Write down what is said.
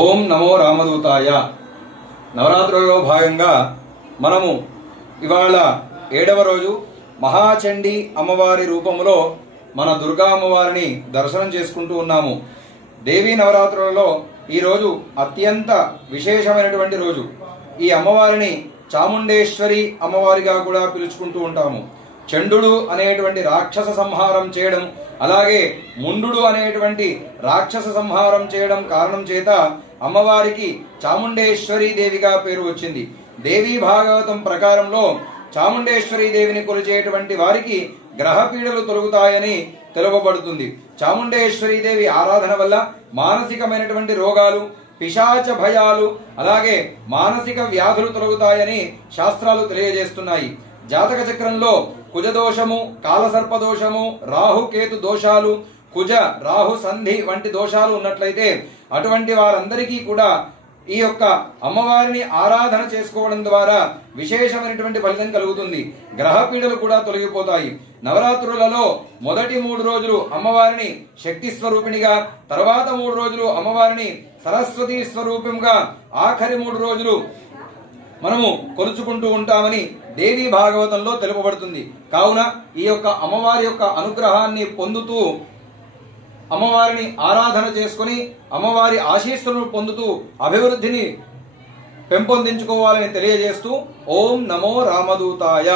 ఓం నమో రామదూతాయ. నవరాత్రులలో భాగంగా మనము ఇవాళ 7వ రోజు మహాచండీ అమ్మవారి రూపంలో మన దుర్గా అమ్మవారిని దర్శనం చేసుకుంటూ ఉన్నాము. దేవీ నవరాత్రులలో ఈరోజు అత్యంత విశేషమైనటువంటి రోజు. ఈ అమ్మవారిని చాముండేశ్వరి అమ్మవారిగా కూడా పిలుచుకుంటూ ఉంటాము. చండుడు అనేటువంటి రాక్షస సంహారం చేయడం, అలాగే ముండు అనేటువంటి రాక్షస సంహారం చేయడం కారణం చేత అమ్మవారికి చాముండేశ్వరి దేవిగా పేరు వచ్చింది. దేవీ భాగవతం ప్రకారంలో చాముండేశ్వరి దేవిని కొలిచేటువంటి వారికి గ్రహపీడలు తొలగుతాయని తెలుపబడుతుంది. చాముండేశ్వరి దేవి ఆరాధన వల్ల మానసికమైనటువంటి రోగాలు, పిశాచ భయాలు, అలాగే మానసిక వ్యాధులు తొలగుతాయని శాస్త్రాలు తెలియజేస్తున్నాయి. జాతక చక్రంలో కుజదోషము, కాలసర్పదోషము, రాహుకేతు దోషాలు, కుజ రాహు సంధి వంటి దోషాలు ఉన్నట్లయితే అటువంటి వారందరికీ కూడా ఈ యొక్క అమ్మవారిని ఆరాధన చేసుకోవడం ద్వారా విశేషమైనటువంటి ఫలితం కలుగుతుంది. గ్రహపీడలు కూడా తొలగిపోతాయి. నవరాత్రులలో మొదటి 3 రోజులు అమ్మవారిని శక్తి స్వరూపిణిగా, తర్వాత 3 రోజులు అమ్మవారిని సరస్వతి స్వరూపంగా, ఆఖరి 3 రోజులు మనము కొలుచుకుంటూ ఉంటామని దేవీ భాగవతంలో తెలుపబడుతుంది. కావున ఈ యొక్క అమ్మవారి యొక్క అనుగ్రహాన్ని పొందుతూ, అమ్మవారిని ఆరాధన చేసుకుని అమ్మవారి ఆశీస్సులను పొందుతూ అభివృద్ధిని పెంపొందించుకోవాలని తెలియజేస్తూ ఓం నమో రామదూతాయ.